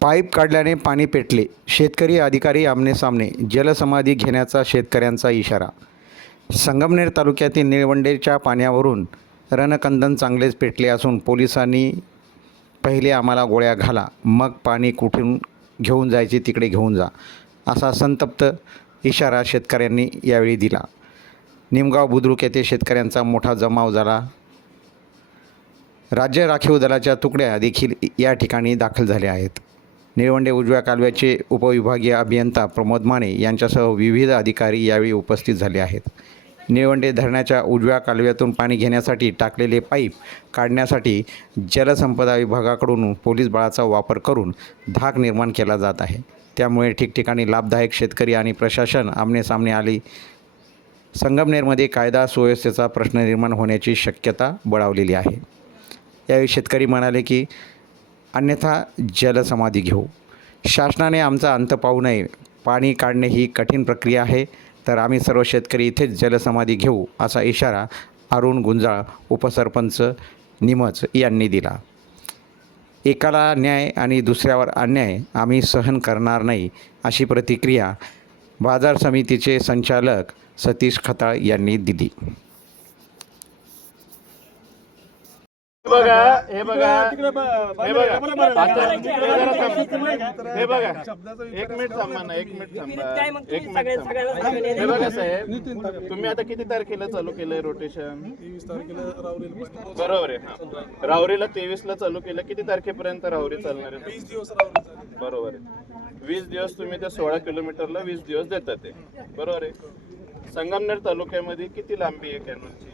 Pipe काढल्याने पाणी पेटले. शेतकरी अधिकारी आमनेसामने जलसमाधी घेण्याचा शेतकऱ्यांचा इशारा. संगमनेर तालुक्यातील निळवंडेच्या पाण्यावरून रणकंदन चांगलेच पेटले असून पोलिसांनी पहिले आम्हाला गोळ्या घाला मग पाणी कुठून घेऊन जायचे तिकडे घेऊन जा असा संतप्त इशारा शेतकऱ्यांनी यावेळी दिला. निमगाव बुद्रुक येथे शेतकऱ्यांचा मोठा जमाव झाला. राज्य राखीव दलाच्या तुकड्या देखील या ठिकाणी दाखल झाल्या आहेत. निळवंडे उजव्या कालव्याचे उपविभागीय अभियंता प्रमोद माने यांच्यासह विविध अधिकारी यावेळी उपस्थित झाले आहेत. निळवंडे धरणाच्या उजव्या कालव्यातून पाणी घेण्यासाठी टाकलेले पाईप काढण्यासाठी जलसंपदा विभागाकडून पोलीस बळाचा वापर करून धाक निर्माण केला जात आहे. त्यामुळे ठिकठिकाणी लाभदायक शेतकरी आणि प्रशासन आमनेसामने आले. संगमनेरमध्ये कायदा सुव्यवस्थेचा प्रश्न निर्माण होण्याची शक्यता बळावलेली आहे. यावेळी शेतकरी म्हणाले की अन्यथा जलसमाधी घेऊ. शासनाने आमचा अंत पाहू नये. पाणी काढणे ही कठीण प्रक्रिया आहे तर आम्ही सर्व शेतकरी इथेच जलसमाधी घेऊ असा इशारा अरुण गुंजाळ उपसरपंच निमच यांनी दिला. एकाला न्याय आणि दुसऱ्यावर अन्याय आम्ही सहन करणार नाही अशी प्रतिक्रिया बाजार समितीचे संचालक सतीश खताळ यांनी दिली हे बघा हे बघा हे बघा. हे बघा एक मिनिट थांबा ना एक मिनिट थांबा. एक मिनिट थांबा. हे बघा साहेब तुम्ही आता किती तारखेला चालू केलंय रोटेशन बरोबर आहे. राहुरीला तेवीस ला चालू केलं. किती तारखेपर्यंत राहुरी चालणार आहे? बरोबर आहे. वीस दिवस तुम्ही त्या सोळा किलोमीटरला वीस दिवस देतात ते. बरोबर आहे. संगमनेर तालुक्यामध्ये किती लांबी आहे कॅनलची?